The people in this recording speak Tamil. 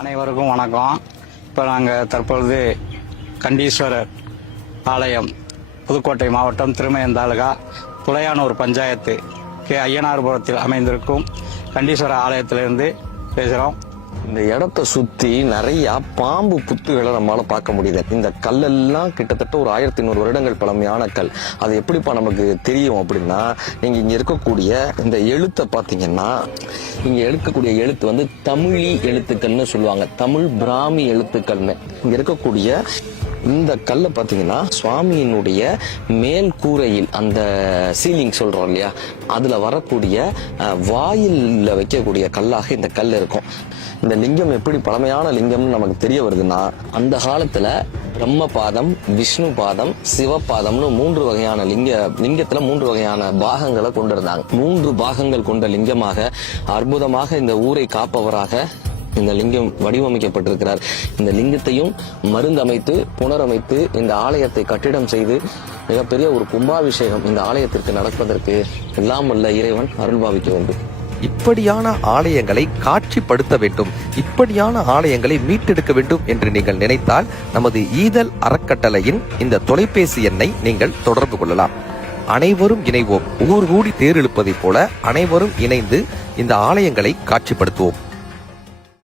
அனைவருக்கும் வணக்கம். இப்போ நாங்கள் தற்பொழுது கண்டீஸ்வரர் ஆலயம், புதுக்கோட்டை மாவட்டம் திருமயம் தாலுகா புலையானூர் பஞ்சாயத்து ஐயனார்புரத்தில் அமைந்திருக்கும் கண்டீஸ்வரர் ஆலயத்திலிருந்து பேசுகிறோம். இந்த இடத்த சுத்தி நிறைய பாம்பு புத்துகளை நம்மளால பார்க்க முடியுது. இந்த கல்லெல்லாம் கிட்டத்தட்ட ஒரு 1100 வருடங்கள் பழமையான கல். அது எப்படிப்பா நமக்கு தெரியும் அப்படின்னா, நீங்க இங்க இருக்கக்கூடிய இந்த எழுத்தை பாத்தீங்கன்னா, இங்க எடுக்கக்கூடிய எழுத்து வந்து தமிழி எழுத்துக்கள்னு சொல்லுவாங்க. தமிழ் பிராமி எழுத்துக்கள்னு. இங்க இருக்கக்கூடிய இந்த கல்லை பார்த்தீங்கன்னா சுவாமியினுடைய மேல் கூரையில், அந்த சீலிங் சொல்றோம் இல்லையா, அதுல வரக்கூடிய வாயில்ல வைக்கக்கூடிய கல்லாக இந்த கல் இருக்கும். இந்த லிங்கம் எப்படி பழமையான லிங்கம்னு நமக்கு தெரிய வருதுன்னா, அந்த காலத்துல பிரம்ம பாதம், விஷ்ணு பாதம், சிவபாதம்னு 3 வகையான லிங்கத்துல 3 வகையான பாகங்களை கொண்டிருந்தாங்க. 3 பாகங்கள் கொண்ட லிங்கமாக அற்புதமாக இந்த ஊரை காப்பவராக இந்த லிங்கம் வடிவமைக்கப்பட்டிருக்கிறார். இந்த லிங்கத்தையும் மருந்தமைத்து புனரமைத்து இந்த ஆலயத்தை கட்டிடம் செய்து மிகப்பெரிய ஒரு கும்பாபிஷேகம் இந்த ஆலயத்திற்கு நடப்பதற்கு எல்லாம் வல்ல இறைவன் அருள்பாவிக்க வேண்டும். இப்படியான ஆலயங்களை காட்சிப்படுத்த வேண்டும், இப்படியான ஆலயங்களை மீட்டெடுக்க வேண்டும் என்று நீங்கள் நினைத்தால் நமது ஈதல் அறக்கட்டளையின் இந்த தொலைபேசி எண்ணை நீங்கள் தொடர்பு கொள்ளலாம். அனைவரும் இணைவோம். ஊர் கூடி தேர் இழுப்பதைப் போல அனைவரும் இணைந்து இந்த ஆலயங்களை காட்சிப்படுத்துவோம்.